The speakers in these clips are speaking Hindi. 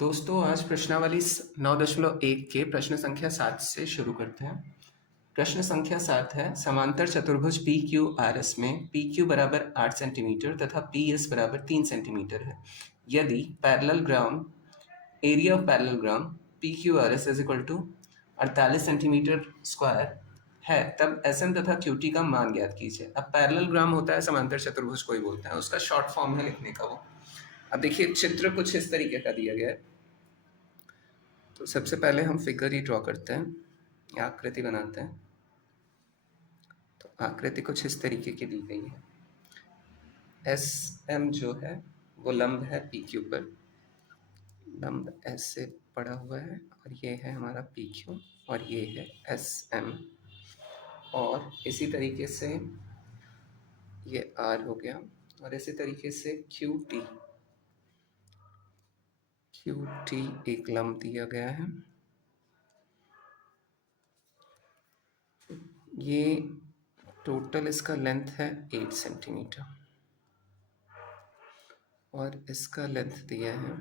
दोस्तों आज प्रश्नावली 9.1 के प्रश्न संख्या 7 से शुरू करते हैं। प्रश्न संख्या 7 है समांतर चतुर्भुज पी क्यू आर एस में पी क्यू बराबर 8 सेंटीमीटर तथा पी एस बराबर 3 सेंटीमीटर है। यदि parallelogram area of parallelogram P Q R S is equal to 48 centimetre square है तब एस एम तथा क्यू टी का मान ज्ञात कीजिए। अब पैरेलल ग्राम होता है समांतर चतुर्भुज कोई बोलता है, उसका शॉर्ट फॉर्म है लिखने का वो। अब देखिए चित्र कुछ इस तरीके का दिया गया है। तो सबसे पहले हम फिगर ही ड्रॉ करते हैं या आकृति बनाते हैं। तो आकृति कुछ इस तरीके की दी गई है। एस एम जो है वो लंब है पी क्यू पर, लंब एस से पड़ा हुआ है और ये है हमारा पी क्यू और ये है एस एम। और इसी तरीके से ये आर हो गया और इसी तरीके से क्यू टी एक लंब दिया गया है। ये टोटल इसका लेंथ है 8 सेंटीमीटर और इसका लेंथ दिया है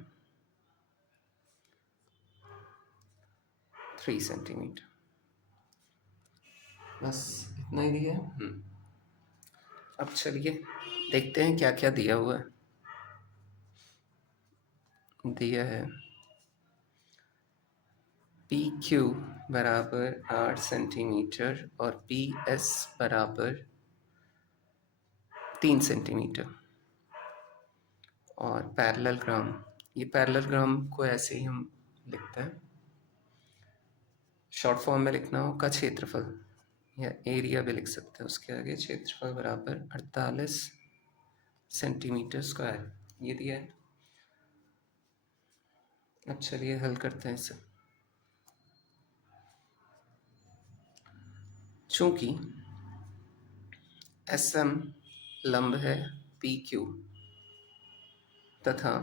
3 सेंटीमीटर। बस इतना ही दिया है। अब चलिए देखते हैं क्या क्या दिया हुआ है। दिया है पी क्यू बराबर 8 सेंटीमीटर और पी एस बराबर 3 सेंटीमीटर और पैरेलल ग्राम, ये पैरेलल ग्राम को ऐसे ही हम लिखते हैं, शॉर्ट फॉर्म में लिखना हो का क्षेत्रफल या एरिया भी लिख सकते हैं उसके आगे, क्षेत्रफल बराबर 48 सेंटीमीटर स्क्वायर, ये दिया है। अब चलिए हल करते हैं इसे। चूंकि एस एम लंब है पी क्यू तथा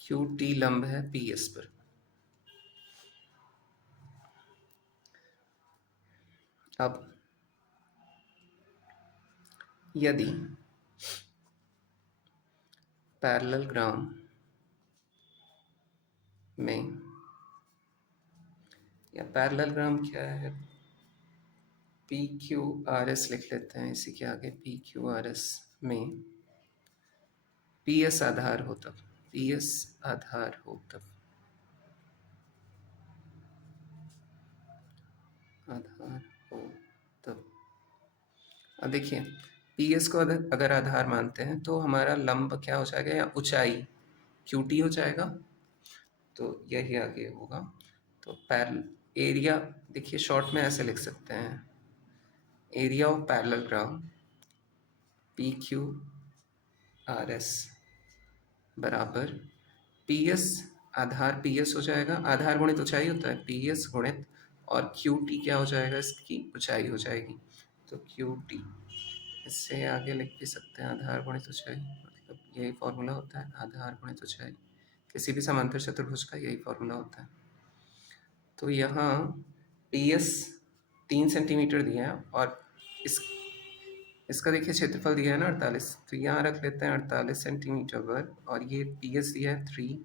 क्यू टी लंब है पी एस पर, अब यदि पैरेलल ग्राम में, या पैरेलल ग्राम क्या है, पी क्यू आर एस लिख लेते हैं इसी के आगे, पी क्यू आर एस में पी एस आधार हो तब, पी एस आधार हो तब, आधार हो तब। अब देखिए पी एस को अगर आधार मानते हैं तो हमारा लंब क्या हो जाएगा या ऊंचाई क्यू टी हो जाएगा, तो यही आगे होगा। तो पैरेलल एरिया देखिए शॉर्ट में ऐसे लिख सकते हैं, area of parallelogram P Q R S बराबर पी एस आधार पी एस हो जाएगा, आधार गुणित ऊंचाई होता है पी एस गुणित, और क्यू टी क्या हो जाएगा, इसकी ऊंचाई हो जाएगी। तो क्यू टी इससे आगे लिख भी सकते हैं, आधार गुणित ऊंचाई, मतलब यही फॉर्मूला होता है, आधार गुणित ऊंचाई किसी भी समांतर चतुर्भुज का यही फॉर्मूला होता है। तो यहाँ पी एस 3 सेंटीमीटर दिया है और इसका देखिए क्षेत्रफल दिया है ना 48, तो यहाँ रख लेते हैं 48 सेंटीमीटर वर्ग और ये पी एस दिया है 3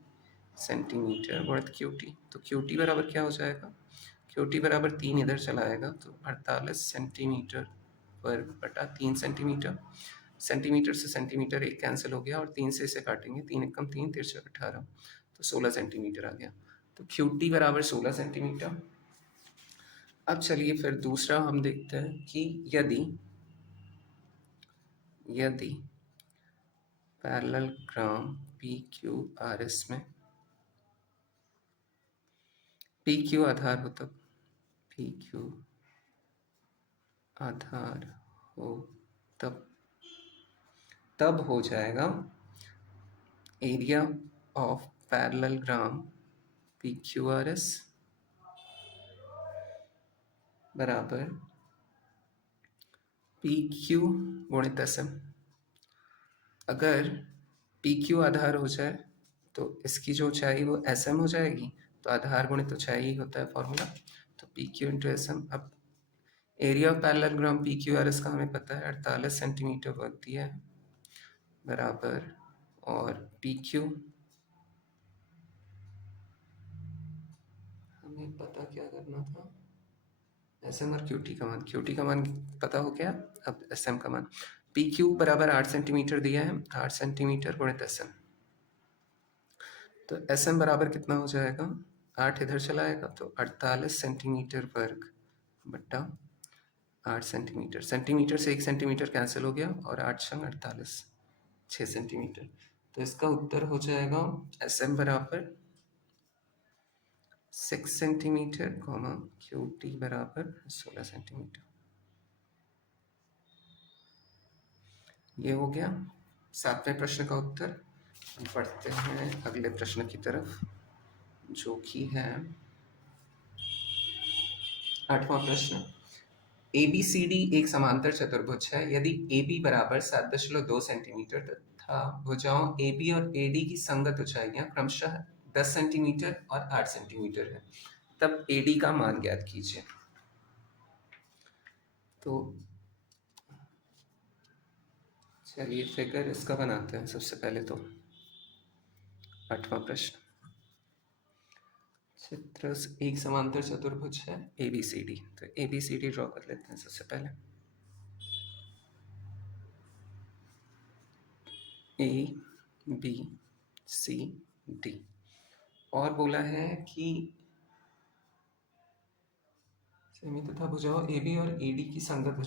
सेंटीमीटर गुणित क्यू टी। तो क्यू टी बराबर क्या हो जाएगा, क्यू टी बराबर 3 इधर चला आएगा तो 48 सेंटीमीटर वर्ग बटा 3 सेंटीमीटर, सेंटीमीटर से सेंटीमीटर एक कैंसिल हो गया और 3 से इसे काटेंगे, 3 एकम 3 तिरछा 18, तो 16 सेंटीमीटर आ गया। तो क्यू टी बराबर 16 सेंटीमीटर। अब चलिए फिर दूसरा हम देखते हैं कि यदि parallelogram P Q R S में पी क्यू आधार हो तब, पी क्यू आधार हो तब हो जाएगा area of parallelogram P Q R S बराबर पी क्यू गुणित एस एम। अगर पी क्यू आधार हो जाए तो इसकी जो ऊंचाई वो एस एम हो जाएगी, तो आधार गुणित ऊंचाई ही होता है फॉर्मूला, तो P Q into S M. अब area of parallelogram P Q R S का हमें पता है 48 सेंटीमीटर वर्ग दिया है बराबर, और पी क्यू, हमें पता क्या करना था, एस एम और क्यू टी का मान पता हो गया। अब एस एम का मान, पी क्यू बराबर 8 सेंटीमीटर दिया है, 8 सेंटीमीटर गुणित एस एम, तो एस एम बराबर कितना हो जाएगा, 8 इधर चला आएगा तो 48 सेंटीमीटर वर्ग बट्टा 8 सेंटीमीटर, सेंटीमीटर से 1 सेंटीमीटर कैंसिल हो गया और 8 छंग 48, 6 सेंटीमीटर। तो इसका उत्तर हो जाएगा एस एम बराबर 6 सेंटीमीटर, क्यू टी बराबर 16 सेंटीमीटर। ये हो गया 7वें प्रश्न का उत्तर। हम पढ़ते हैं अगले प्रश्न की तरफ, जो कि है 8वां प्रश्न। ए बी सी डी एक समांतर चतुर्भुज है यदि ए बी बराबर 7.2 सेंटीमीटर तथा भुजाओं ए बी और ए डी की संगत ऊंचाइयां क्रमशः 10 सेंटीमीटर और 8 सेंटीमीटर है, तब ए डी का मान ज्ञात कीजिए। तो चलिए फिगर इसका बनाते हैं सबसे पहले। तो 8वां प्रश्न, चित्र एक समांतर चतुर्भुज है ए बी सी डी, तो A B C D draw कर लेते हैं सबसे पहले। ए बी सी डी, और बोला है कि सेमी तथा भुजाओं ए बी और ए डी की संगत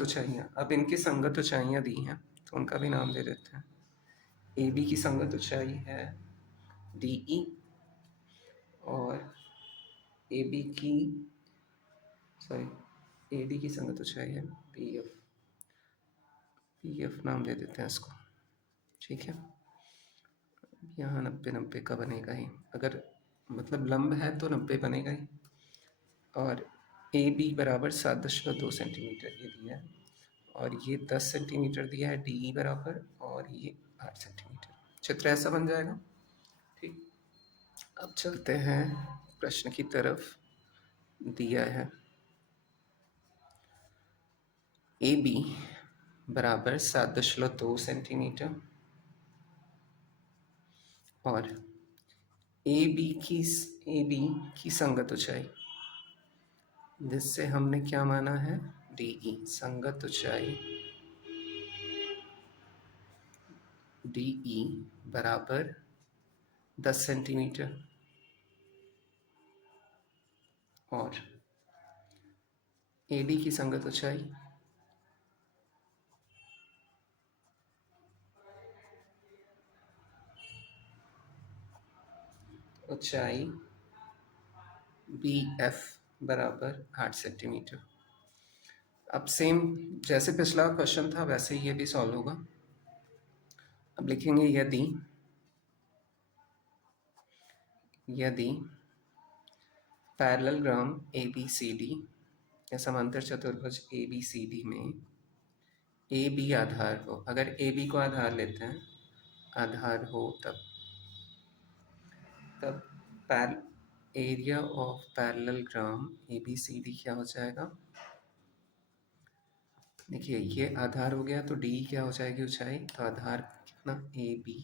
ऊंचाइयां। अब इनकी संगत ऊंचाइयां दी हैं तो उनका भी नाम दे देते हैं। ए बी की संगत ऊंचाई है डी ई, और ए बी की ए डी की संगत ऊंचाई है पी एफ, पी एफ नाम दे देते हैं इसको, ठीक है। यहाँ 90-90 का बनेगा ही, अगर मतलब लंब है तो 90 बनेगा ही। और ए बी बराबर 7.2 सेंटीमीटर ये दिया है, और ये 10 सेंटीमीटर दिया है डी ई बराबर, और ये 8 सेंटीमीटर। चित्र ऐसा बन जाएगा, ठीक। अब चलते हैं प्रश्न की तरफ। दिया है ए बी बराबर 7.2 सेंटीमीटर और ए बी की संगत ऊंचाई, जिससे हमने क्या माना है, डी ई, संगत ऊंचाई डी ई बराबर 10 सेंटीमीटर, और ए डी की संगत ऊंचाई बी एफ बराबर 8 सेंटीमीटर। अब सेम जैसे पिछला क्वेश्चन था वैसे ये भी सॉल्व होगा। अब लिखेंगे यदि parallelogram A B C D या समांतर चतुर्भुज ए बी सी डी में ए बी आधार हो, अगर ए बी को आधार लेते हैं, आधार हो, तब area of parallelogram A B C D क्या हो जाएगा। देखिए ये आधार हो गया तो डी क्या हो जाएगी, ऊंचाई, तो आधार कितना ए बी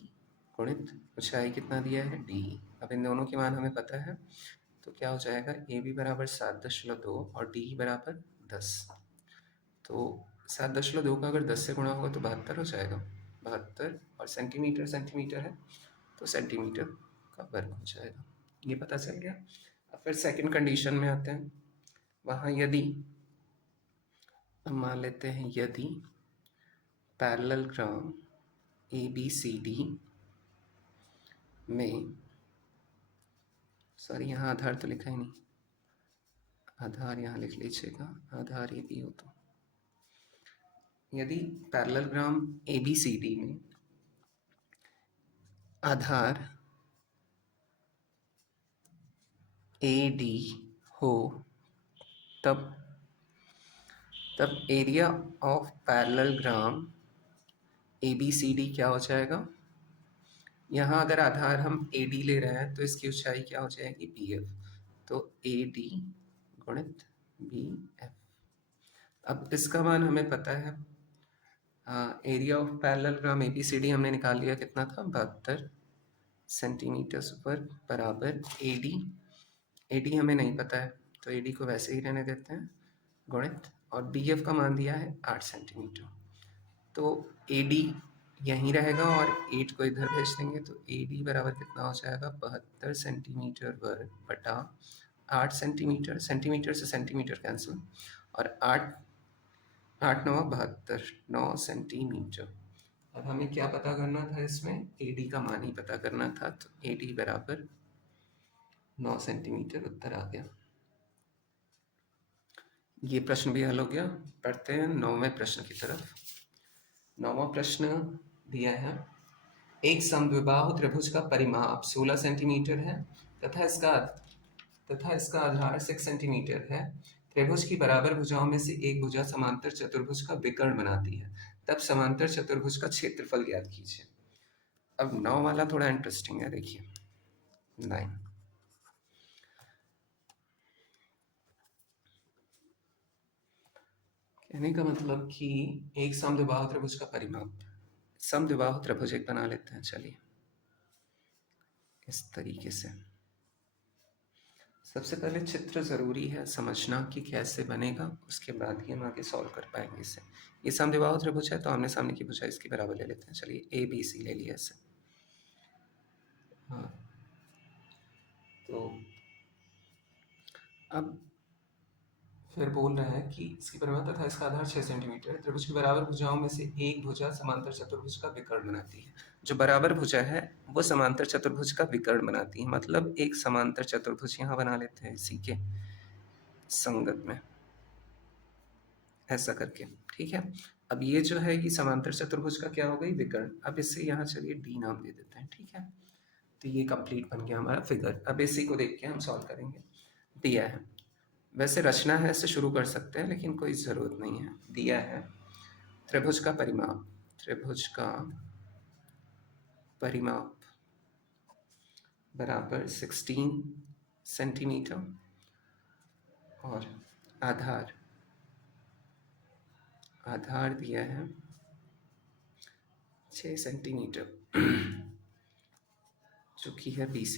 गुणित ऊंचाई कितना दिया है डी। अब इन दोनों के मान हमें पता है, तो क्या हो जाएगा, ए बी बराबर 7.2 और डी बराबर 10। तो 7.2 का अगर 10 से गुणा होगा तो 72 हो जाएगा, 72, और सेंटीमीटर सेंटीमीटर है तो सेंटीमीटर का वर्ग हो जाएगा। ये पता चल गया। अब फिर सेकंड कंडीशन में आते हैं। वहाँ यदि हम मान लेते हैं यदि parallelogram A B C D में, सॉरी यहाँ आधार तो लिखा ही नहीं, आधार यहाँ लिख लीजिएगा, आधार ए बी हो तो यदि parallelogram A B C D में आधार ए डी हो, तब area of parallelogram A B C D क्या हो जाएगा। यहाँ अगर आधार हम ए डी ले रहे हैं तो इसकी ऊंचाई क्या हो जाएगी, बी एफ, तो ए डी गुणित बी एफ। अब इसका मान हमें पता है, एरिया ऑफ पैरेललोग्राम ABCD हमने निकाल लिया, कितना था 72 सेंटीमीटर वर्ग बराबर AD हमें नहीं पता है तो AD को वैसे ही रहने देते हैं गुणित, और BF का मान दिया है 8 सेंटीमीटर, तो AD यहीं रहेगा और 8 को इधर भेज देंगे तो AD बराबर कितना हो जाएगा 72 सेंटीमीटर वर्ग बटा 8 सेंटीमीटर, सेंटीमीटर से सेंटीमीटर कैंसिल, और 8 9 72 9 सेंटीमीटर। अब हमें क्या पता करना था इसमें, AD का मान ही पता करना था, तो AD बराबर 9 सेंटीमीटर उत्तर आ गया। ये प्रश्न भी हल हो गया। पढ़ते हैं 9वें प्रश्न की तरफ। 9वां प्रश्न दिया है, एक समद्विबाहु त्रिभुज का परिमाप 16 सेंटीमीटर है तथा इसका आधार 6 सेंटीमीटर है। त्रिभुज की बराबर भुजाओं में से एक भुजा समांतर चतुर्भुज का विकर्ण बनाती है, तब समांतर चतुर्भुज का क्षेत्रफल ज्ञात कीजिए। अब 9 वाला थोड़ा इंटरेस्टिंग है, देखिए 9। कहने का मतलब कि एक समद्विबाहु त्रिभुज का परिमाप, समद्विबाहु त्रिभुज एक बना लेते हैं, चलिए इस तरीके से। सबसे पहले चित्र ज़रूरी है समझना कि कैसे बनेगा, उसके बाद ही हम आगे सॉल्व कर पाएंगे इसे। ये समद्विबाहु त्रिभुज है तो आमने सामने की भुजा इसकी बराबर ले लेते हैं, चलिए ABC ले लिया इसे। हाँ, तो अब फिर बोल रहा है कि इसकी परिमाप तथा इसका आधार 6 सेंटीमीटर, त्रिभुज की बराबर भुजाओं में से एक भुजा समांतर चतुर्भुज का विकर्ण बनाती है। जो बराबर भुजा है वो समांतर चतुर्भुज का विकर्ण बनाती है, मतलब एक समांतर चतुर्भुज यहाँ बना लेते हैं इसी के संगत में, ऐसा करके, ठीक है। अब ये जो है ये समांतर चतुर्भुज का क्या हो गई, विकर्ण। अब इससे यहाँ चलिए D नाम दे देते हैं, ठीक है। तो ये कंप्लीट बन गया हमारा फिगर। अब इसी को देख के हम सॉल्व करेंगे। दिया है, वैसे रचना है ऐसे शुरू कर सकते हैं लेकिन कोई ज़रूरत नहीं है। दिया है त्रिभुज का परिमाप, त्रिभुज का परिमाप बराबर 16 सेंटीमीटर और आधार दिया है 6 सेंटीमीटर जो कि है BC,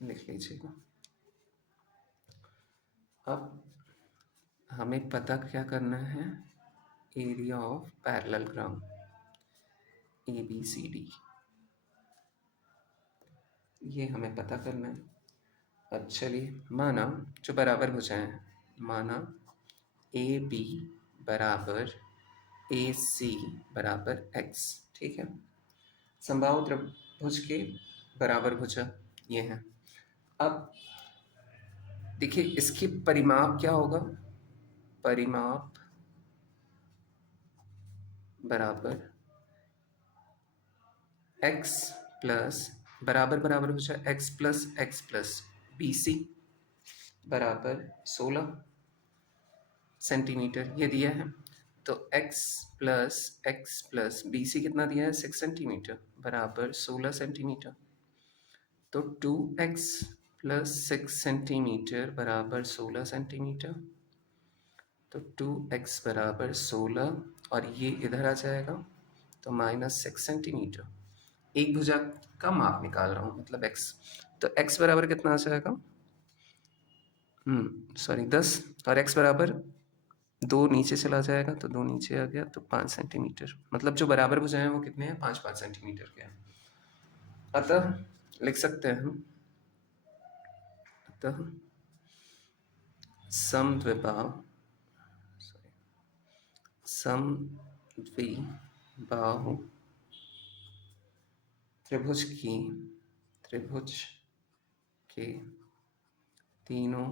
लिख लीजिएगा। अब हमें पता क्या करना है, एरिया ऑफ पैरेललोग्राम ABCD, ये हमें पता करना है। अब चलिए, माना जो बराबर भुजाएं हैं, माना AB बराबर AC बराबर X, ठीक है। समबाहु त्रिभुज के बराबर भुजा ये है। अब देखिए इसके परिमाप क्या होगा, परिमाप बराबर x प्लस बराबर भुजा x प्लस BC बराबर 16 सेंटीमीटर, ये दिया है। तो x प्लस BC कितना दिया है 6 सेंटीमीटर बराबर 16 सेंटीमीटर, तो 2x प्लस 6 सेंटीमीटर बराबर 16 सेंटीमीटर, तो 2x बराबर 16 और ये इधर आ जाएगा तो -6 सेंटीमीटर। एक भुजा का माप निकाल रहा हूँ, मतलब x, तो x बराबर कितना आ जाएगा, सॉरी 10, और x बराबर 2 नीचे चला जाएगा तो 2 नीचे आ गया तो 5 सेंटीमीटर, मतलब जो बराबर भुजाएं हैं वो कितने हैं, 5 सेंटीमीटर के हैं। अतः लिख सकते हैं हम, अतः समद्विबाहु त्रिभुज के तीनों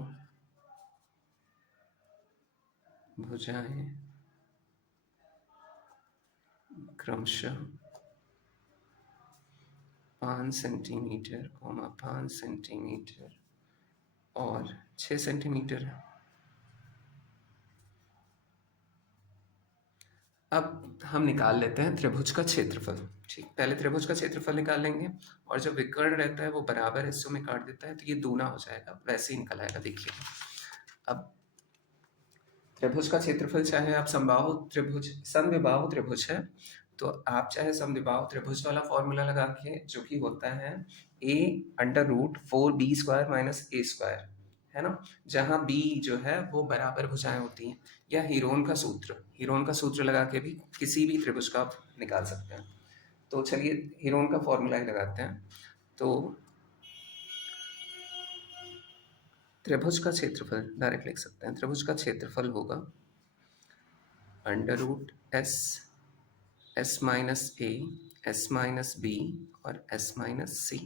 भुजाएं क्रमशः 5 सेंटीमीटर, 5 सेंटीमीटर और 6 सेंटीमीटर है। अब हम निकाल लेते हैं त्रिभुज का क्षेत्रफल, ठीक। पहले त्रिभुज का क्षेत्रफल निकाल लेंगे और जो विकर्ण रहता है वो बराबर हिस्सों में काट देता है तो ये दूना हो जाएगा, वैसे ही निकल आएगा। देखिए अब त्रिभुज का क्षेत्रफल चाहे आप समविबाहु त्रिभुज है, तो आप चाहे समविबाहु त्रिभुज वाला फॉर्मूला लगा के, जो कि होता है a under root 4b² minus a², है ना, जहाँ b जो है वो बराबर भुजाएं होती हैं, या हीरोन का सूत्र लगा के भी किसी भी त्रिभुज का आप निकाल सकते हैं। तो चलिए हीरोन का फॉर्मूला ही लगाते हैं। तो त्रिभुज का क्षेत्रफल डायरेक्ट लिख सकते हैं, त्रिभुज का क्षेत्रफल होगा अंडर रूट एस माइनस ए, एस माइनस बी और एस माइनस सी।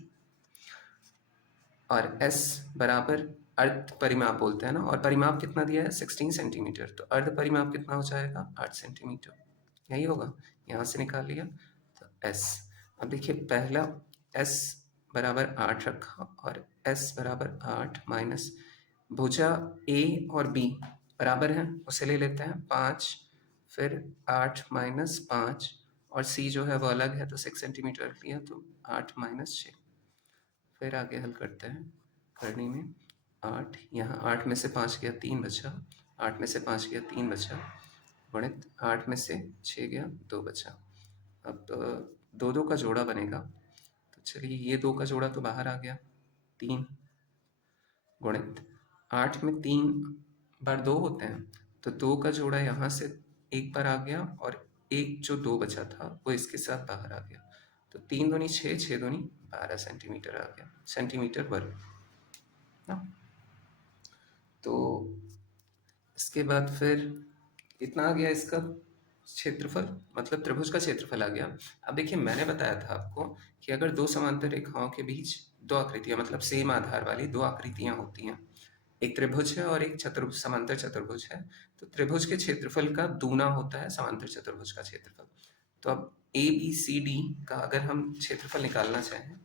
और s बराबर अर्ध परिमाप बोलते हैं ना, और परिमाप कितना दिया है 16 सेंटीमीटर, तो अर्ध परिमाप कितना हो जाएगा 8 सेंटीमीटर, यही होगा, यहाँ से निकाल लिया। तो s, अब देखिए पहला s बराबर 8 रखा और s बराबर 8 माइनस भुजा a और b बराबर है, उसे ले लेते हैं 5, फिर 8 माइनस 5, और c जो है वो अलग है तो 6 सेंटीमीटर रख लिया, तो 8 माइनस 6। फिर आगे हल करते हैं, करनी में 8, यहाँ 8 में से 5 गया 3 बचा, 8 में से 5 गया 3 बचा, गणित 8 में से 6 गया 2 बचा। अब दो दो का जोड़ा बनेगा, तो चलिए ये 2 का जोड़ा तो बाहर आ गया 3, गुणित 8 में 3 बार 2 होते हैं, तो 2 का जोड़ा यहाँ से एक बार आ गया, और एक जो 2 बचा था वो इसके साथ बाहर आ गया, तो 3 दूनी 6, 6 दूनी 12 सेंटीमीटर आ गया, सेंटीमीटर वर्ग ना। तो इसके बाद फिर इतना आ गया इसका क्षेत्रफल, मतलब त्रिभुज का क्षेत्रफल आ गया। अब देखिए मैंने बताया था आपको कि अगर दो समांतर रेखाओं के बीच दो आकृतियां, मतलब सेम आधार वाली दो आकृतियां होती हैं, एक त्रिभुज है और एक चतुर्भुज, समांतर चतुर्भुज है, तो त्रिभुज के क्षेत्रफल का दूना होता है समांतर चतुर्भुज का क्षेत्रफल। तो अब ए बी सी डी का अगर हम क्षेत्रफल निकालना चाहें,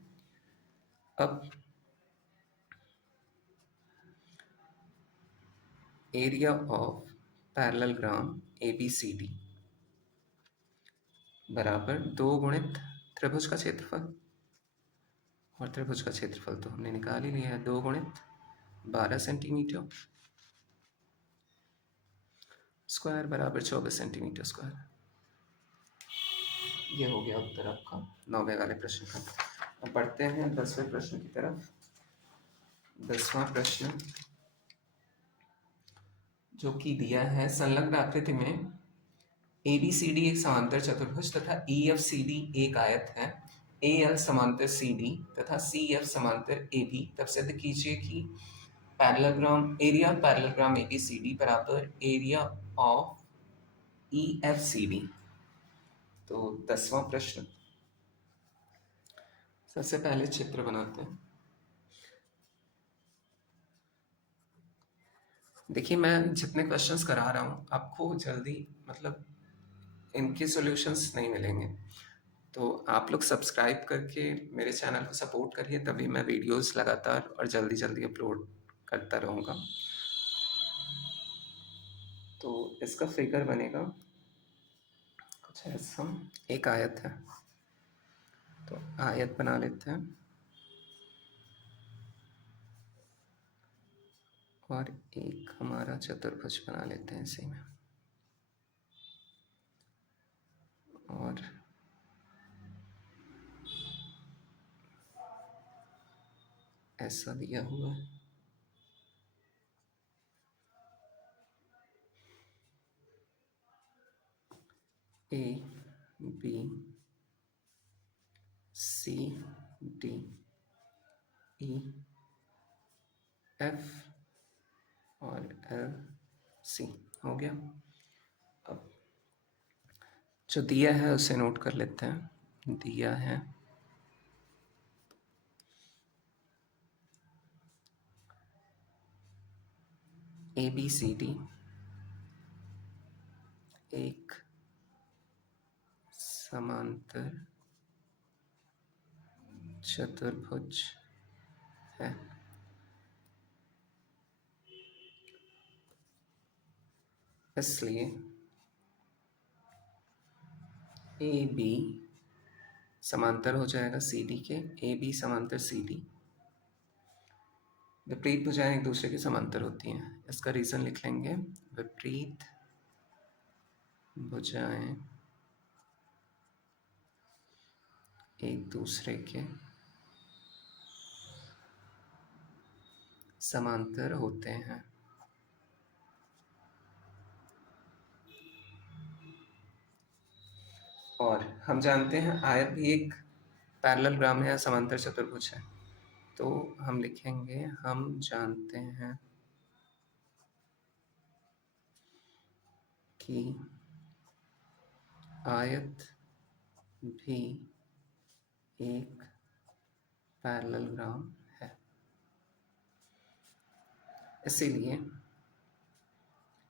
अब एरिया ऑफ पैरेललोग्राम ABCD बराबर 2 गुणित त्रिभुज का क्षेत्रफल, और त्रिभुज का क्षेत्रफल तो हमने निकाल ही लिया है, 2 गुणित 12 सेंटीमीटर स्क्वायर बराबर 24 सेंटीमीटर स्क्वायर। ये हो गया उत्तर आपका 9वें वाले प्रश्न का। अब बढ़ते हैं 10वें प्रश्न की तरफ। 10वां प्रश्न जो कि दिया है, संलग्न आकृति में ABCD एक समांतर चतुर्भुज तथा EFCD एक आयत है, AL समांतर CD तथा CF समांतर AB, तब सिद्ध कीजिए कि एरिया ऑफ पैरेललोग्राम ABCD बराबर एरिया ऑफ EFCD। तो 10वां प्रश्न, सबसे पहले चित्र बनाते हैं। देखिए मैं जितने क्वेश्चंस करा रहा हूँ आपको जल्दी, मतलब इनके सॉल्यूशंस नहीं मिलेंगे, तो आप लोग सब्सक्राइब करके मेरे चैनल को सपोर्ट करिए, तभी मैं वीडियोस लगातार और जल्दी जल्दी अपलोड करता रहूँगा। तो इसका फिगर बनेगा कुछ ऐसा, एक आयत है, तो आयत बना लेते हैं, और एक हमारा चतुर्भुज बना लेते हैं इसी में, और ऐसा दिया हुआ है। A B C D E F और L C हो गया। अब जो दिया है उसे नोट कर लेते हैं। दिया है ABCD एक समांतर चतुर्भुज है, इसलिए AB समांतर हो जाएगा CD के, AB समांतर CD, विपरीत भुजाएं एक दूसरे के समांतर होती हैं, इसका रीज़न लिख लेंगे। विपरीत भुजाएं एक दूसरे के समांतर होते हैं। और हम जानते हैं आयत भी एक पैरेललोग्राम है या समांतर चतुर्भुज है, तो हम लिखेंगे हम जानते हैं कि आयत भी एक पैरेललोग्राम है। इसीलिए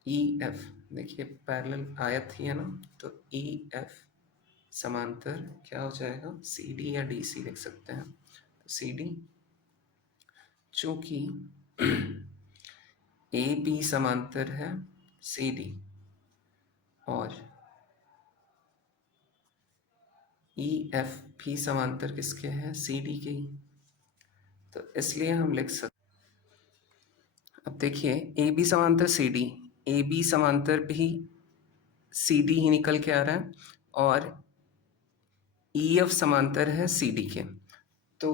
ई एफ, देखिए पैरेलल आयत ही है ना, तो ई एफ समांतर क्या हो जाएगा, सी डी या डी सी लिख सकते हैं। तो सी डी, चूंकि ए बी समांतर है सी डी और ई एफ भी समांतर किसके हैं, सी डी के ही, तो इसलिए हम लिख सकते। अब देखिए ए बी समांतर सी डी, ए बी समांतर भी सी डी ही निकल के आ रहा है और ई एफ समांतर है सी डी के, तो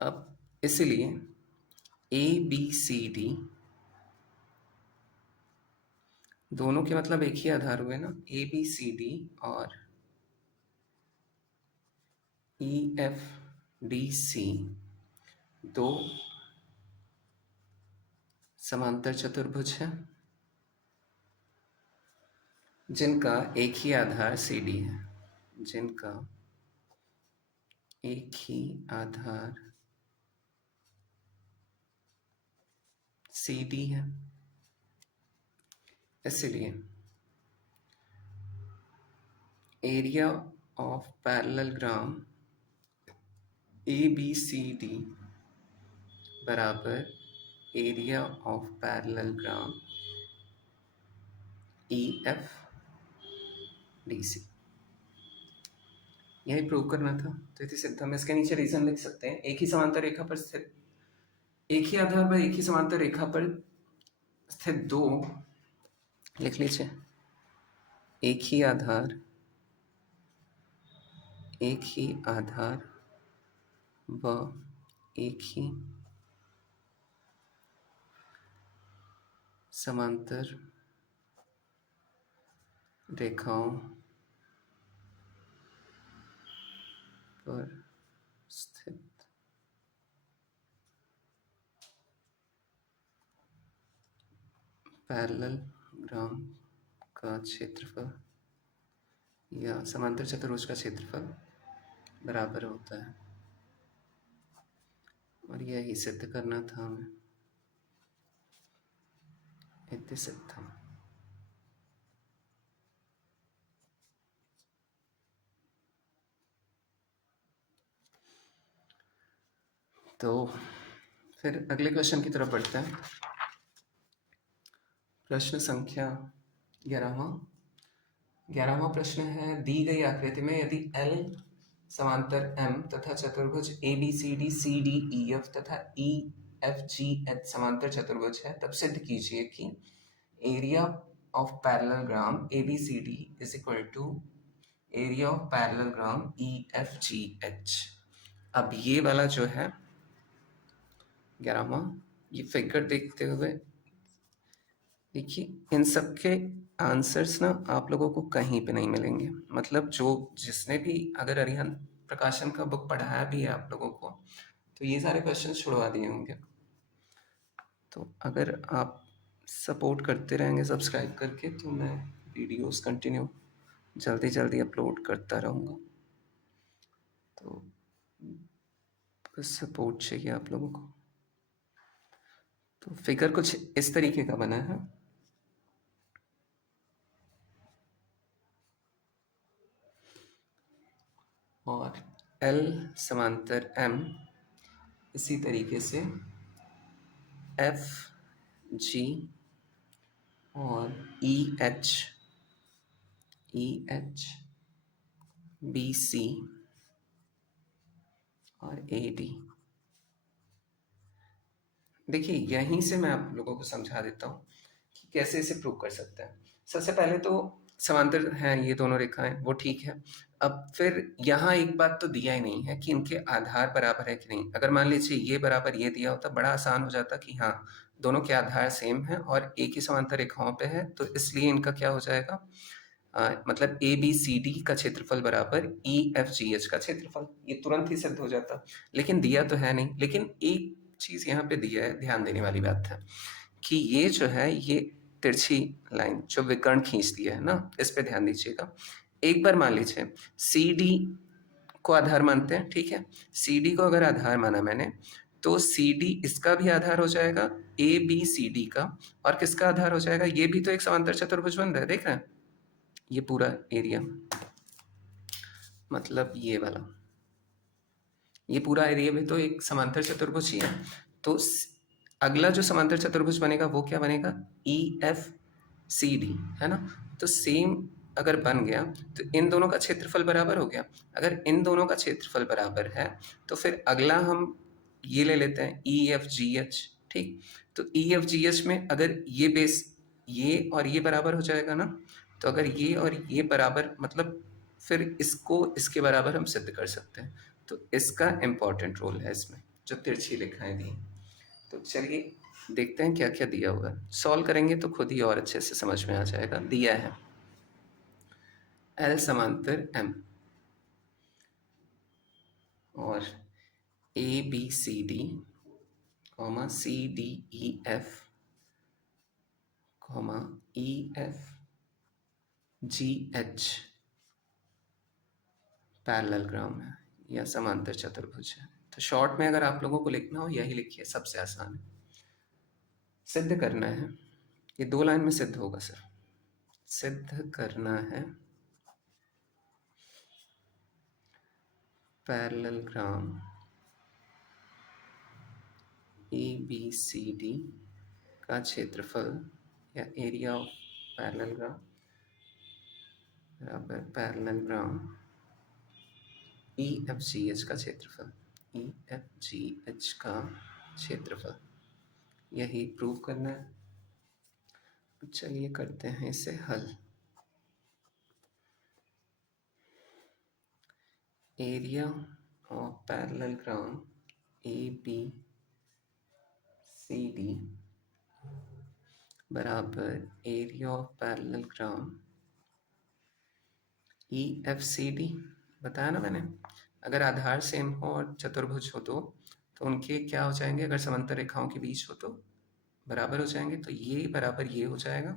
अब इसलिए ए बी सी डी दोनों के मतलब एक ही आधार हुए ना, ए बी सी डी और ई एफ डी सी दो समांतर चतुर्भुज हैं जिनका एक ही आधार सी डी है, जिनका एक ही आधार सी डी है। इसलिए area of parallelogram A B C D बराबर area of parallelogram E F D C, यही प्रूव करना था। तो इति सिद्धम, इसके नीचे रीजन लिख सकते हैं। एक ही समांतर रेखा पर स्थित, एक ही आधार पर एक ही समांतर रेखा पर स्थित दो, लिख लीजिए, एक ही आधार व एक ही समांतर रेखाओं पर स्थित पैरेललोग्राम का क्षेत्रफल या समांतर चतुर्भुज का क्षेत्रफल बराबर होता है, और यही सिद्ध करना था हमें। इति सिद्धम। तो फिर अगले क्वेश्चन की तरफ बढ़ते हैं। प्रश्न संख्या 11वां प्रश्न है, दी गई आकृति में यदि L समांतर M तथा चतुर्भुज ABCD CDEF तथा EFGH समांतर चतुर्भुज है, तब सिद्ध कीजिए कि area of parallelogram ABCD is equal to area of parallelogram EFGH। अब ये वाला जो है 11वां, ये फिगर देखते हुए देखिए इन सब के आंसर्स ना आप लोगों को कहीं पे नहीं मिलेंगे। मतलब जो जिसने भी अगर अरिहंत प्रकाशन का बुक पढ़ाया भी है आप लोगों को, तो ये सारे क्वेश्चन छुड़वा दिए होंगे। तो अगर आप सपोर्ट करते रहेंगे सब्सक्राइब करके, तो मैं वीडियोस कंटिन्यू जल्दी जल्दी अपलोड करता रहूँगा। तो बस सपोर्ट चाहिए आप लोगों को। तो फिगर कुछ इस तरीके का बना है। और L समांतर M इसी तरीके से F G और EH BC और AD देखिए यहीं से मैं आप लोगों को समझा देता हूँ कि कैसे इसे प्रूव कर सकते हैं। सबसे पहले तो समांतर हैं ये दोनों रेखाएं, वो ठीक है। अब फिर यहाँ एक बात तो दिया ही नहीं है कि इनके आधार बराबर है कि नहीं। अगर मान लीजिए ये बराबर ये दिया होता, बड़ा आसान हो जाता कि हाँ दोनों के आधार सेम हैं और एक ही समांतर रेखाओं पे है, तो इसलिए इनका क्या हो जाएगा, मतलब ए बी सी डी का क्षेत्रफल बराबर ई एफ जी एच का क्षेत्रफल, ये तुरंत ही सिद्ध हो जाता। लेकिन दिया तो है नहीं। लेकिन एक चीज यहाँ पे दिया है, ध्यान देने वाली बात है कि ये जो है ये तिरछी लाइन जो विकर्ण खींचती है ना, इस पे ध्यान दीजिएगा। एक बार मान लीजिए सी डी को आधार मानते हैं, ठीक है। सी डी को अगर आधार माना मैंने, तो सी डी इसका भी आधार हो जाएगा, ए बी सी डी का। और किसका आधार हो जाएगा, ये भी तो एक समांतर चतुर्भुज बन रहा है, देख रहे हैं ये पूरा एरिया, मतलब ये वाला, ये पूरा एरिया भी तो एक समांतर चतुर्भुज ही है। तो अगला जो समांतर चतुर्भुज बनेगा वो क्या बनेगा, ई एफ सी डी, है ना। तो सेम अगर बन गया तो इन दोनों का क्षेत्रफल बराबर हो गया। अगर इन दोनों का क्षेत्रफल बराबर है तो फिर अगला हम ये ले लेते हैं ई एफ जी एच, ठीक। तो ई एफ जी एच में अगर ये बेस ये और ये बराबर हो जाएगा ना, तो अगर ये और ये बराबर, मतलब फिर इसको इसके बराबर हम सिद्ध कर सकते हैं। तो इसका इम्पोर्टेंट रोल है इसमें, जो तिरछी रेखाएं दी। तो चलिए देखते हैं क्या क्या दिया हुआ है। सॉल्व करेंगे तो खुद ही और अच्छे से समझ में आ जाएगा। दिया है एल समांतर एम और A B C D comma C D E F comma E F G H parallelogram है या समांतर चतुर्भुज है। तो शॉर्ट में अगर आप लोगों को लिखना हो यही लिखिए, सबसे आसान है। सिद्ध करना है, ये 2 लाइन में सिद्ध होगा सर। सिद्ध करना है parallelogram A B C D का क्षेत्रफल या एरिया ऑफ पैरेललोग्राम बराबर parallelogram E F G H का क्षेत्रफल, ई एफ जी एच का क्षेत्रफल, यही प्रूव करना है। चलिए करते हैं इसे हल। Area of parallelogram A B C D बराबर area of parallelogram E F C D, बताया ना मैंने। अगर आधार सेम हो और चतुर्भुज हो तो उनके क्या हो जाएंगे, अगर समांतर रेखाओं के बीच हो तो बराबर हो जाएंगे। तो ये बराबर ये हो जाएगा।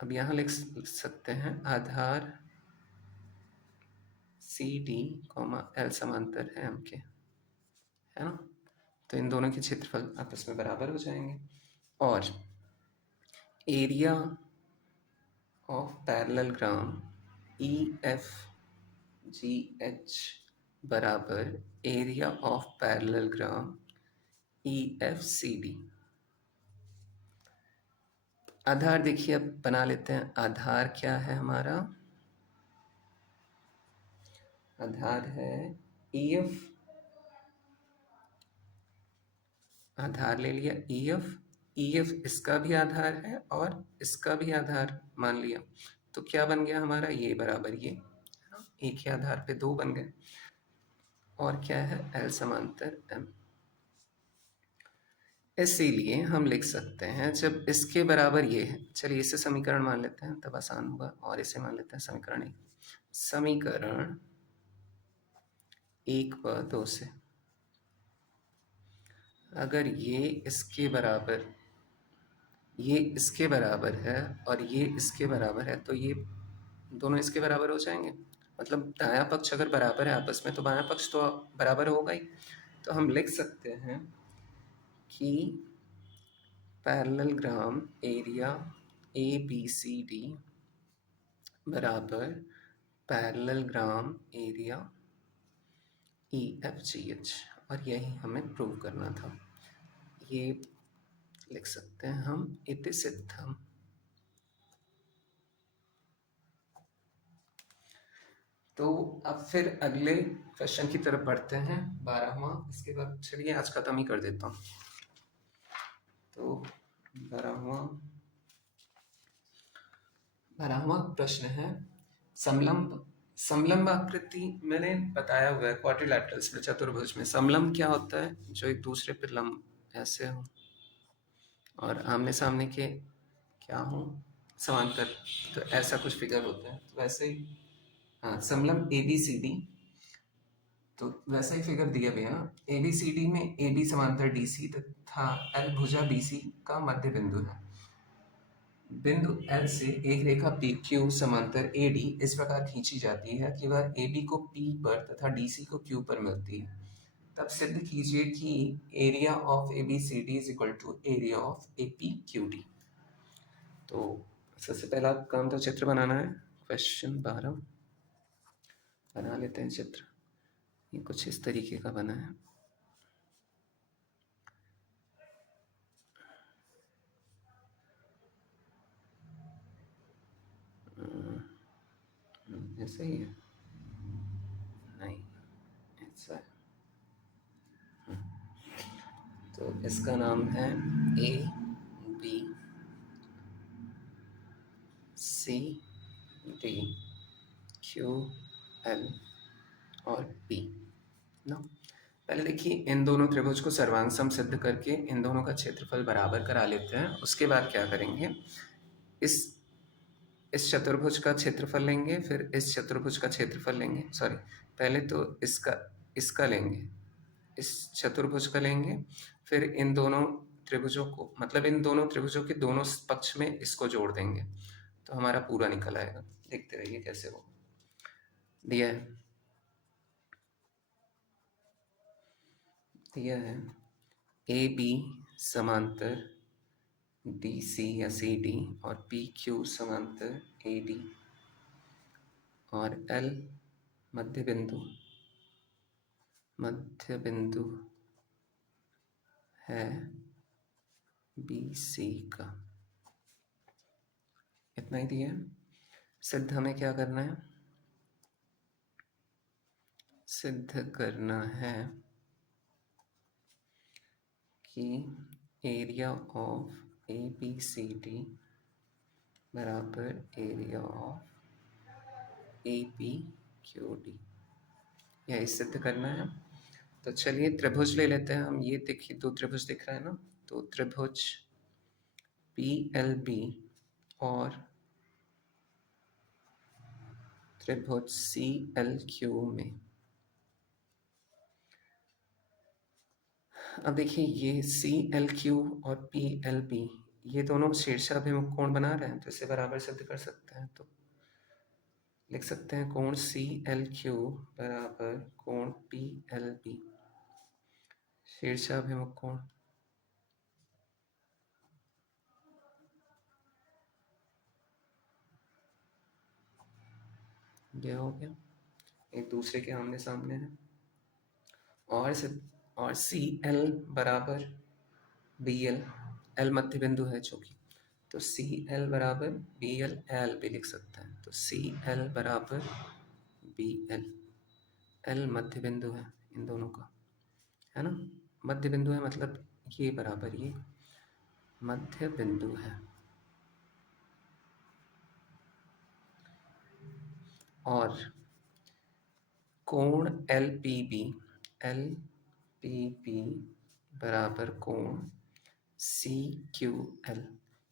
अब यहाँ लिख सकते हैं आधार सी डी कॉमा एल समांतर है एम के, है ना। तो इन दोनों के क्षेत्रफल आपस में बराबर हो जाएंगे। और area of parallelogram E F G H बराबर area of parallelogram E F C D. आधार देखिए अब बना लेते हैं। आधार क्या है हमारा, आधार है ई एफ, आधार ले लिया ई एफ। ई एफ इसका भी आधार है और इसका भी आधार मान लिया। तो क्या बन गया हमारा, ये बराबर ये, एक ही आधार पे 2 बन गए। और क्या है, एल समांतर एम। इसीलिए हम लिख सकते हैं जब इसके बराबर ये है, चलिए इसे समीकरण मान लेते हैं तब आसान होगा, और इसे मान लेते हैं समीकरण 1। समीकरण 1 व 2 से अगर ये इसके बराबर, ये इसके बराबर है और ये इसके बराबर है, तो ये दोनों इसके बराबर हो जाएंगे। मतलब दायां पक्ष अगर बराबर है आपस में तो बायां पक्ष तो बराबर होगा ही। तो हम लिख सकते हैं कि parallelogram area A B C D बराबर parallelogram area E F G H, और यही हमें प्रूव करना था। ये लिख सकते हैं हम, इति सिद्धम। तो अब फिर अगले क्वेश्चन की तरफ बढ़ते हैं, 12वां। इसके बाद चलिए आज खत्म ही कर देता हूँ। तो 12वां 12वां प्रश्न है, समलंब समलंब आकृति मैंने बताया हुआ है क्वाड्रिलैटरल्स में, चतुर्भुज में समलंब क्या होता है, जो एक दूसरे पर लंब ऐसे हो और आमने सामने के क्या हो, समांतर। तो ऐसा कुछ फिगर होता है, तो वैसे ही हाँ, समलंब ए बी सी डी, तो वैसा ही फिगर दिया गया ना। ए बी सी डी में ए बी समांतर डी सी तथा एल भुजा बी सी का मध्य बिंदु है। बिंदु एल से एक रेखा पी क्यू समांतर ए डी इस प्रकार खींची जाती है कि वह ए बी को पी पर तथा डी सी को क्यू पर मिलती है। तब सिद्ध कीजिए कि area of A B C D is equal to area of A P Q D. तो सबसे पहला काम तो चित्र बनाना है। क्वेश्चन 12 बना लेते हैं चित्र। ये कुछ इस तरीके का बना है। ऐसे ही है, नहीं ऐसा है। तो इसका नाम है A B C D Q L और पी ना। पहले देखिए, इन दोनों त्रिभुज को सर्वांग सम सिद्ध करके इन दोनों का क्षेत्रफल बराबर करा लेते हैं। उसके बाद क्या करेंगे, इस इस चतुर्भुज का क्षेत्रफल लेंगे, फिर इस चतुर्भुज का क्षेत्रफल लेंगे। सॉरी, पहले तो इसका इसका लेंगे, इस चतुर्भुज का लेंगे, फिर इन दोनों त्रिभुजों को, मतलब इन दोनों त्रिभुजों के दोनों पक्ष में इसको जोड़ देंगे, तो हमारा पूरा निकल आएगा। देखते रहिए कैसे हो। दिया है ए बी समांतर डी सी या सी डी और पी क्यू समांतर ए डी और एल मध्य बिंदु है बी सी का। इतना ही दिया है। सिद्ध हमें क्या करना है, सिद्ध करना है कि area of A B C D बराबर area of A P Q D, यही सिद्ध करना है। तो चलिए त्रिभुज ले लेते हैं हम। ये देखिए, दो त्रिभुज दिख रहा है ना। तो त्रिभुज पी एल बी और त्रिभुज सी एल क्यू में, अब देखिए ये सी एल क्यू और पी एल बी ये दोनों शीर्षाभिमुख कोण बना रहे हैं, तो इसे बराबर सिद्ध कर सकते हैं। तो लिख सकते हैं कोण सी एल क्यू बराबर कोण पी एल बी, शीर्षाभिमुख कोण। ये हो गया, एक दूसरे के आमने सामने है। और सी एल बराबर बी एल, एल मध्य बिंदु है चूंकि, तो सी एल बराबर बी एल भी लिख सकते हैं। तो सी एल बराबर बी एल मध्य बिंदु है इन दोनों का, है ना। मध्य बिंदु है मतलब ये बराबर ये मध्य बिंदु है। और कोण एल पी बी बराबर कोण सी क्यू एल,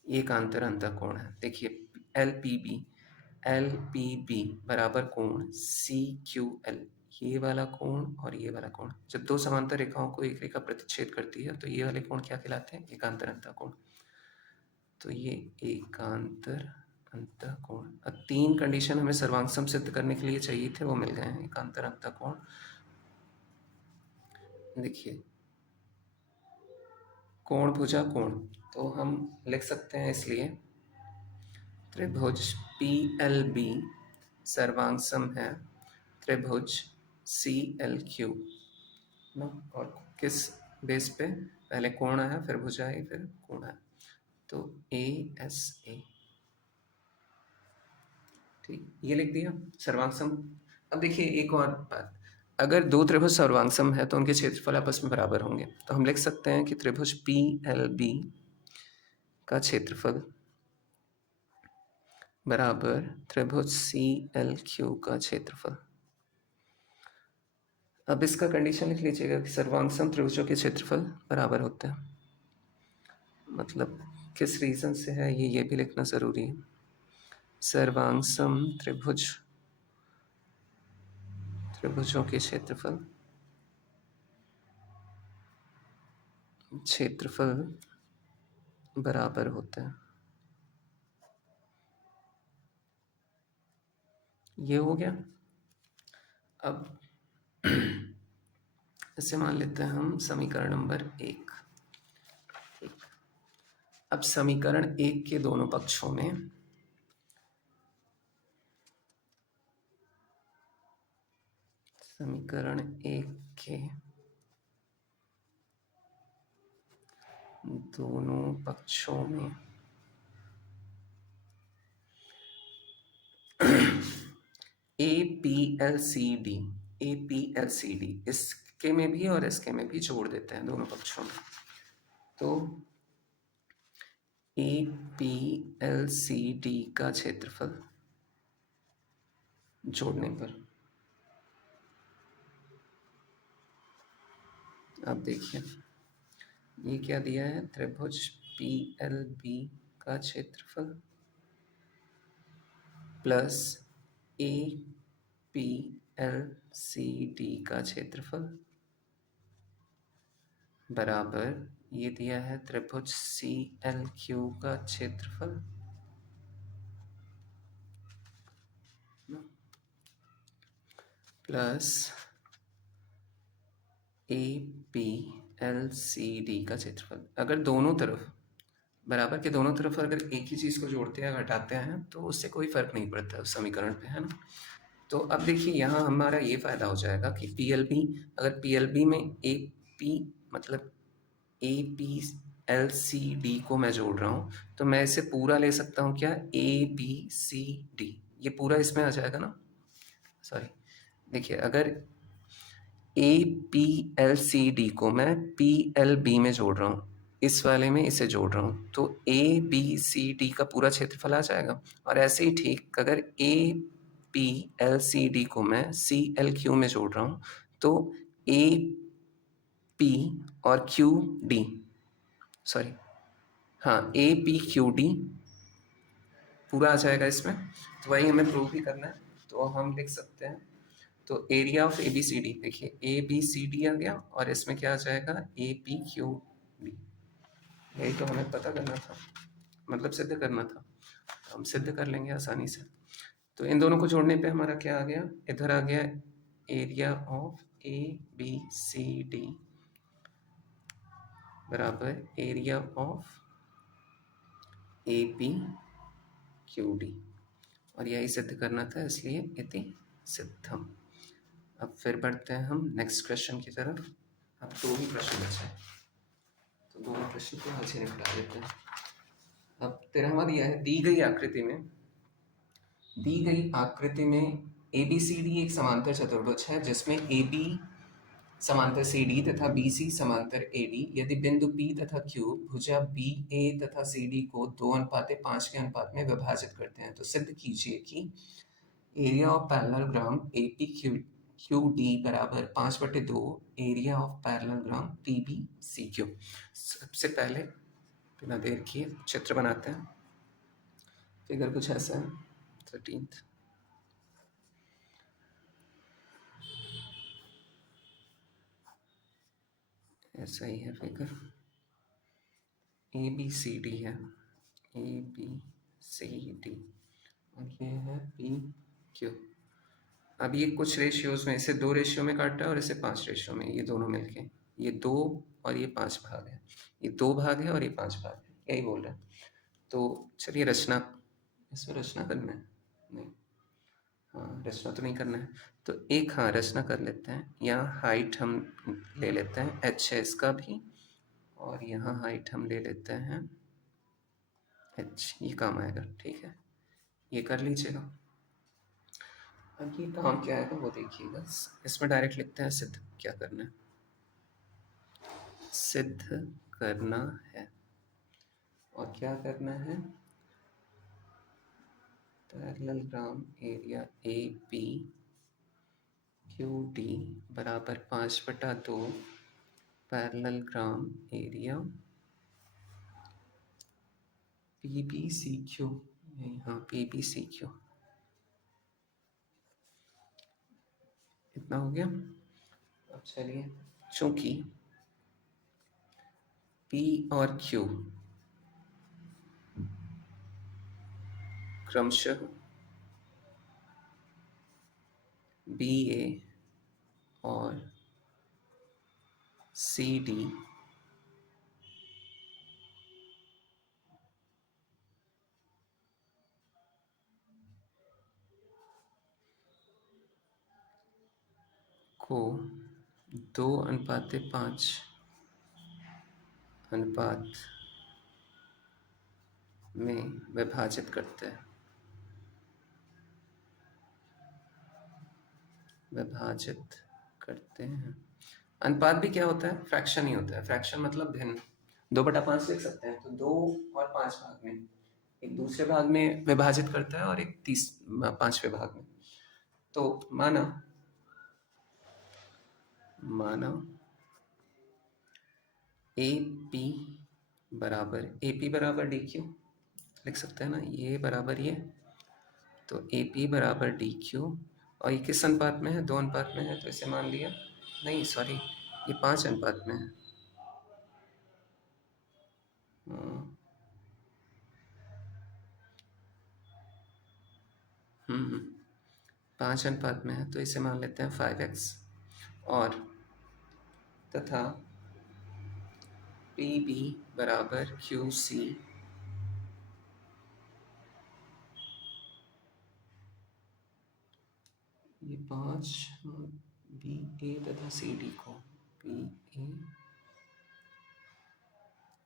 ये एकांतर अंतःकोण है। देखिए एल पी बी बराबर कोण सी क्यू एल, ये वाला कोण और ये वाला कोण, जब दो समांतर रेखाओं को एक रेखा प्रतिच्छेद करती है तो ये वाले कोण क्या कहलाते हैं, एकांतर अंतःकोण। तो ये एकांतर अंतःकोण। अब तीन कंडीशन हमें सर्वांग सम सिद्ध करने के लिए चाहिए थे, वो मिल गए हैं। एकांतर अंतःकोण, देखिए कोण भुजा कोण, तो हम लिख सकते हैं इसलिए त्रिभुज पी एल बी सर्वांग सम है त्रिभुज सी एल क्यू ना। और किस बेस पे, पहले कोण आया फिर भुजा आई फिर कोण आया, तो ए एस ए। ठीक, ये लिख दिया सर्वांग सम। अब देखिए एक और बात, अगर दो त्रिभुज सर्वांगसम है तो उनके क्षेत्रफल आपस में बराबर होंगे, तो हम लिख सकते हैं कि त्रिभुज पी एल बी का क्षेत्रफल बराबर त्रिभुज सी एल क्यू का क्षेत्रफल। अब इसका कंडीशन लिख लीजिएगा कि सर्वांगसम त्रिभुजों के क्षेत्रफल बराबर होते हैं। मतलब किस रीज़न से है ये भी लिखना ज़रूरी है। सर्वांगसम त्रिभुजों के क्षेत्रफल बराबर होते हैं। ये हो गया। अब इसे मान लेते हैं हम समीकरण नंबर 1। अब समीकरण 1 के दोनों पक्षों में समीकरण 1 के दोनों पक्षों में APLCD इसके में भी और इसके में भी जोड़ देते हैं दोनों पक्षों में। तो APLCD का क्षेत्रफल जोड़ने पर आप देखिए ये क्या दिया है, त्रिभुज PLB का क्षेत्रफल प्लस APLCD का क्षेत्रफल बराबर ये दिया है त्रिभुज CLQ का क्षेत्रफल प्लस APLCD का क्षेत्रफल। अगर दोनों तरफ बराबर के दोनों तरफ अगर एक ही चीज़ को जोड़ते हैं घटाते हैं तो उससे कोई फर्क नहीं पड़ता उस समीकरण पे, है ना। तो अब देखिए यहाँ हमारा ये फ़ायदा हो जाएगा कि PLB, अगर PLB में AP मतलब APLCD को मैं जोड़ रहा हूँ तो मैं इसे पूरा ले सकता हूँ क्या, ABCD, ये पूरा इसमें आ जाएगा ना। सॉरी, देखिए अगर APLCD को मैं PLB में जोड़ रहा हूँ, इस वाले में इसे जोड़ रहा हूँ, तो ABCD का पूरा क्षेत्रफल आ जाएगा। और ऐसे ही ठीक अगर APLCD को मैं CLQ में जोड़ रहा हूँ तो AP और QD, सॉरी हाँ APQD पूरा आ जाएगा इसमें। तो वही हमें प्रूव भी करना है, तो हम लिख सकते हैं तो एरिया ऑफ ABCD, देखिए ABCD आ गया और इसमें क्या आ जाएगा APQD। यही तो हमें पता करना था, मतलब सिद्ध करना था, हम सिद्ध कर लेंगे आसानी से। तो इन दोनों को जोड़ने पे हमारा क्या आ गया, इधर आ गया एरिया ऑफ ABCD बराबर एरिया ऑफ APQD, और यही सिद्ध करना था, इसलिए इति सिद्धम। अब फिर बढ़ते हैं हम नेक्स्ट क्वेश्चन की तरफ। अब दो ही प्रश्न बचे हैं तो दोनों प्रश्न को आज ही निपटा देते हैं। अब 13वां दिया है, दी गई आकृति में ABCD एक समांतर चतुर्भुज है जिसमें AB समांतर CD तथा BC समांतर AD। यदि बिंदु P तथा Q भुजा BA तथा CD को 2:5 के अनुपात में विभाजित करते हैं तो सिद्ध कीजिए कि एरिया ऑफ पैरेललोग्राम APQD बराबर 5/2 एरिया ऑफ पैरेललोग्राम PBCQ। सबसे पहले बिना देर किए चित्र बनाते हैं। फिगर कुछ ऐसा है, 13th ऐसा ही है फिगर। ABCD है, ABCD और ये है PQ। अब ये कुछ रेशियोज में, इसे 2 रेशियो में काटा है और इसे 5 रेशियो में, ये दोनों मिलके ये 2 और ये 5 भाग है, ये 2 भाग है और ये 5 भाग है, यही बोल रहे हैं। तो चलिए रचना, इसमें रचना करना है, नहीं हाँ रचना तो नहीं करना है, तो एक हाँ रचना कर लेते हैं। यहाँ हाइट हम ले लेते हैं h है इसका भी, और यहाँ हाइट हम ले लेते हैं h, ये काम आएगा, ठीक है, ये कर लीजिएगा। अब ये काम क्या आएगा वो देखिएगा। इसमें डायरेक्ट लिखते हैं सिद्ध क्या करना है, सिद्ध करना है। और क्या करना है, parallelogram area A P Q D बराबर 5/2 parallelogram area P B C Q, हाँ पी बी सी क्यू। इतना हो गया। अब चलिए, चूंकि P और Q क्रमशः BA और CD को 2:5 अनुपात में विभाजित करते हैं, विभाजित करते हैं। अनुपात भी क्या होता है, फ्रैक्शन ही होता है। फ्रैक्शन मतलब भिन्न। 2/5 लिख सकते हैं, तो 2 और 5 भाग में, एक दूसरे भाग में विभाजित करता है और एक 5वें भाग में। तो माना ए पी बराबर डी क्यू लिख सकते हैं ना, ये बराबर ये, तो ए पी बराबर डी क्यू। और ये किस अनुपात में है, 2 अनुपात में है, तो इसे मान लिया, नहीं सॉरी, ये 5 अनुपात में है। हम्म 5 अनुपात में है, तो इसे मान लेते हैं 5x। और तथा पी बी बराबर क्यू सी ये 5 बी ए तथा सी डी को, बी ए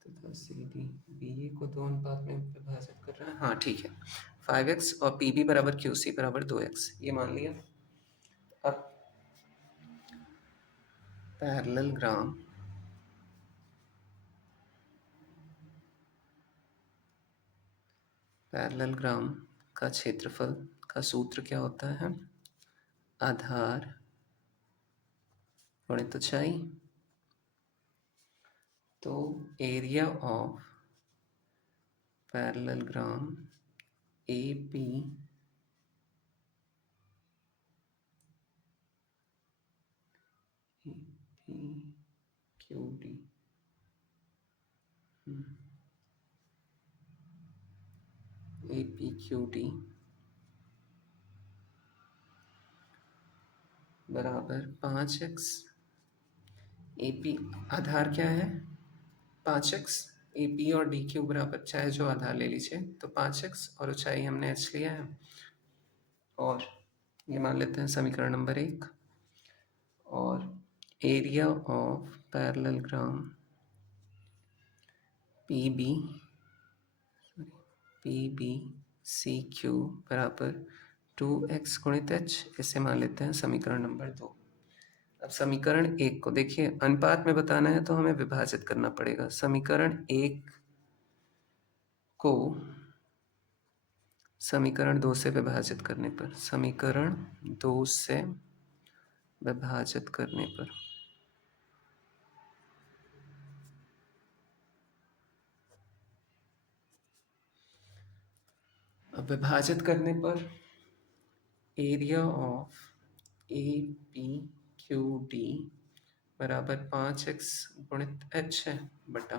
तथा सी डी, बी ए को 2 अनुपात में विभाजित कर रहा है, हाँ ठीक है। 5x और पी बी बराबर क्यू सी बराबर 2x, ये मान लिया। अब पैरेललोग्राम का क्षेत्रफल का सूत्र क्या होता है, आधार गुणित ऊंचाई। तो area of parallelogram A P Q D A P Q D बराबर 5x। ए पी आधार क्या है, 5x। ए पी और डी क्यू बराबर, चाहे जो आधार ले लीजिए, तो 5x और ऊंचाई हमने h लिया है। और ये मान लेते हैं समीकरण नंबर 1। और area of parallelogram P B C Q बराबर 2x गुणित h, इसे मान लेते हैं समीकरण नंबर 2। अब समीकरण 1 को देखिए, अनुपात में बताना है तो हमें विभाजित करना पड़ेगा। समीकरण 1 को समीकरण 2 से विभाजित करने पर, समीकरण 2 से विभाजित करने पर अब विभाजित करने पर area of A P Q D बराबर 5x गुणित h है, बटा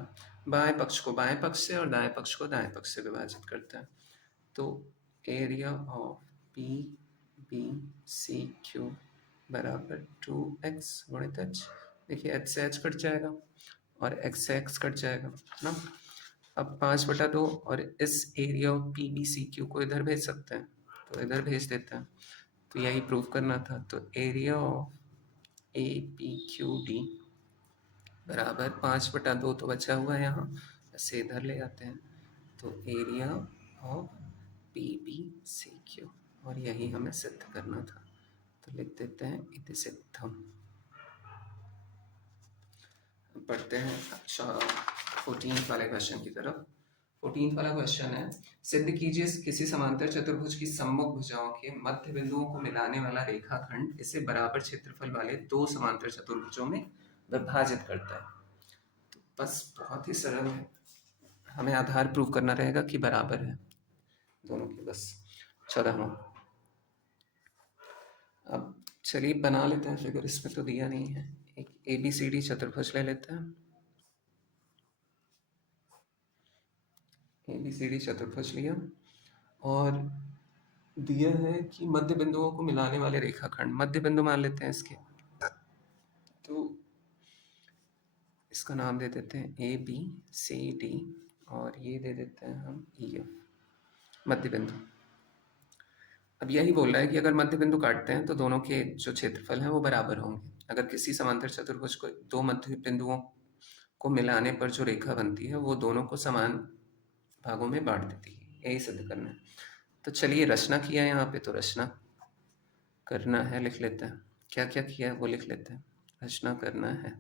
बाएं पक्ष को बाएं पक्ष से और दाएं पक्ष को दाएं पक्ष से विभाजित करता है। तो area of P B C Q बराबर 2x गुणित h। देखिए h से h कट जाएगा और x से x कट जाएगा ना। अब 5/2 और इस area of P B C Q को इधर भेज सकते हैं, तो इधर भेज देते हैं। तो यही प्रूव करना था। तो area of A P Q D बराबर 5/2 तो बचा हुआ है यहाँ, ऐसे इधर ले आते हैं, तो area of P B C Q, और यही हमें सिद्ध करना था। तो लिख देते हैं इति सिद्धम। पढ़ते हैं 14th वाले क्वेश्चन की तरफ। 14th वाला क्वेश्चन है, सिद्ध कीजिए किसी समांतर चतुर्भुज की सम्मुख भुजाओं के मध्य बिंदुओं को मिलाने वाला रेखाखंड इसे बराबर क्षेत्रफल वाले दो समांतर चतुर्भुजों में विभाजित करता है। तो बस बहुत ही सरल है, हमें आधार प्रूव करना रहेगा कि बराबर है दोनों की। बस 14वां। अब चलिए बना लेते हैं फिगर, इसमें तो दिया नहीं है। एक ABCD चतुर्भुज ले लेते हैं। ABCD चतुर्भुज लिया और दिया है कि मध्य बिंदुओं को मिलाने वाले रेखाखंड, मध्य बिंदु मान लेते हैं इसके, तो इसका नाम दे देते हैं ABCD और ये दे देते हैं हम EF, मध्य बिंदु। अब यही बोल रहा है कि अगर मध्य बिंदु काटते हैं तो दोनों के जो क्षेत्रफल हैं वो बराबर होंगे। अगर किसी समांतर चतुर्भुज को दो मध्य बिंदुओं को मिलाने पर जो रेखा बनती है वो दोनों को समान भागों में बांट देती है, यही सिद्ध करना है। तो चलिए रचना किया यहाँ पे, तो रचना करना है, लिख लेते हैं क्या क्या किया है वो लिख लेते हैं। रचना करना है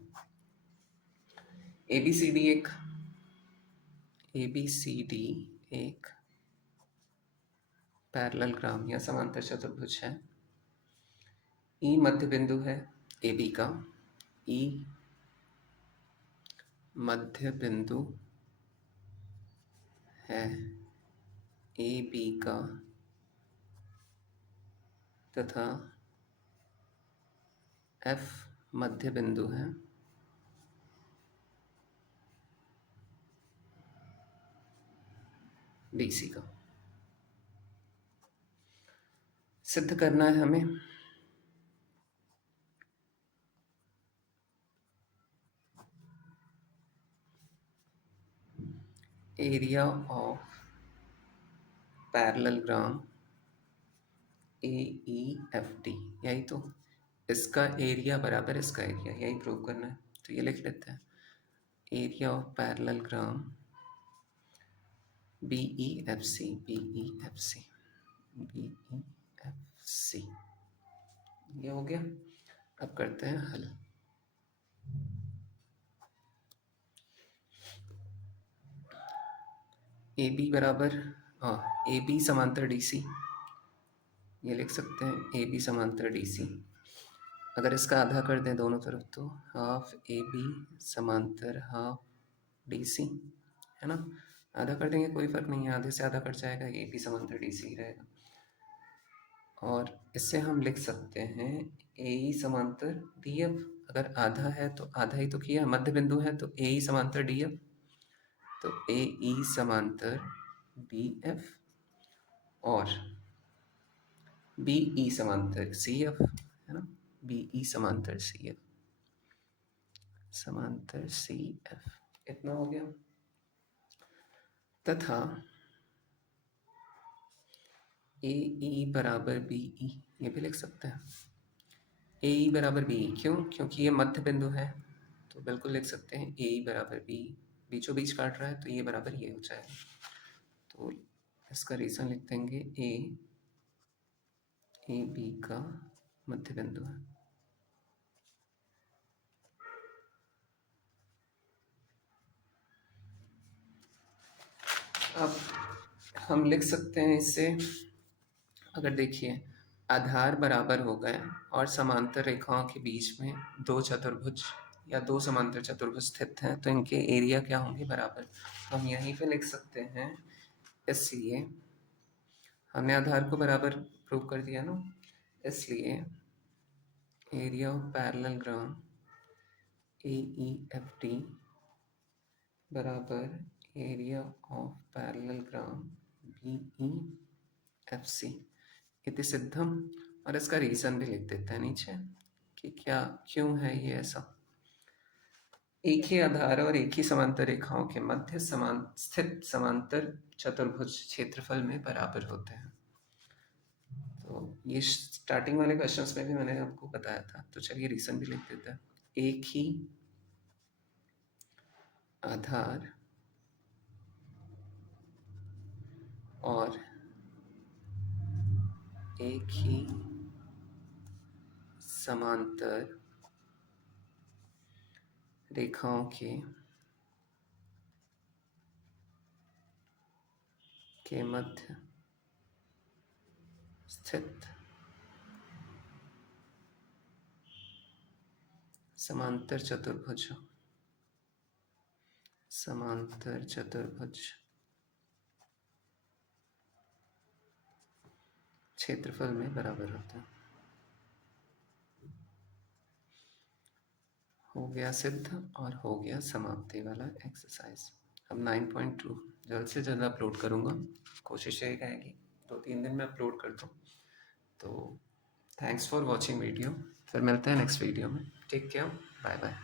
ABCD एक पैरेललोग्राम या समांतर चतुर्भुज है। E मध्य बिंदु है AB का, E मध्य बिंदु है AB का तथा F मध्य बिंदु है BC का। सिद्ध करना है हमें एरिया ऑफ पैरेललोग्राम AEFD, यही तो, इसका एरिया बराबर इसका एरिया, यही प्रूव करना है। तो ये लिख लेते हैं एरिया ऑफ पैरेललोग्राम BEFC, ये हो गया। अब करते हैं हल। AB बराबर AB समांतर DC, ये लिख सकते हैं AB समांतर DC। अगर इसका आधा कर दें दोनों तरफ तो हाफ AB समांतर हाफ DC, है ना। आधा कर देंगे कोई फर्क नहीं है, आधे से आधा कट जाएगा, AB समांतर DC ही रहेगा। और इससे हम लिख सकते हैं AE समांतर DF। अगर आधा है तो आधा ही तो किया, मध्य बिंदु है तो AE समांतर DF, तो AE समांतर DF और BE समांतर CF, है ना। BE समांतर CF, समांतर CF, इतना हो गया। तथा AE बराबर BE, ये भी लिख सकते हैं AE बराबर BE। क्यों? क्योंकि ये मध्य बिंदु है, तो बिल्कुल लिख सकते हैं AE बराबर BE, बीचों बीच काट रहा है तो ये बराबर ये हो जाएगा। तो इसका रीज़न लिख देंगे AB का मध्य बिंदु है। अब हम लिख सकते हैं इससे, अगर देखिए आधार बराबर हो गए और समांतर रेखाओं के बीच में दो चतुर्भुज या दो समांतर चतुर्भुज स्थित हैं तो इनके एरिया क्या होंगे? बराबर। तो हम यहीं पे लिख सकते हैं, इसलिए हमने आधार को बराबर प्रूव कर दिया ना, इसलिए एरिया ऑफ पैरेललोग्राम AEFD बराबर एरिया ऑफ पैरेललोग्राम BEFC इति सिद्धम। और इसका रीज़न भी लिख देते हैं नीचे कि क्या क्यों है ये ऐसा। एक ही आधार और एक ही समांतर रेखाओं के मध्य स्थित समांतर चतुर्भुज क्षेत्रफल में बराबर होते हैं। तो ये स्टार्टिंग वाले क्वेश्चंस में भी मैंने आपको बताया था, तो चलिए रीज़न भी लिख देते हैं। एक ही आधार और एक ही समांतर रेखाओं के मध्य स्थित समांतर चतुर्भुज क्षेत्रफल में बराबर होता है। हो गया सिद्ध और हो गया समाप्ति वाला एक्सरसाइज। अब 9.2 जल्द से जल्द अपलोड करूँगा, कोशिश यही रहेगी 2-3 दिन में अपलोड कर दूँ। तो थैंक्स फॉर वॉचिंग वीडियो, फिर मिलते हैं नेक्स्ट वीडियो में। Take care, bye bye.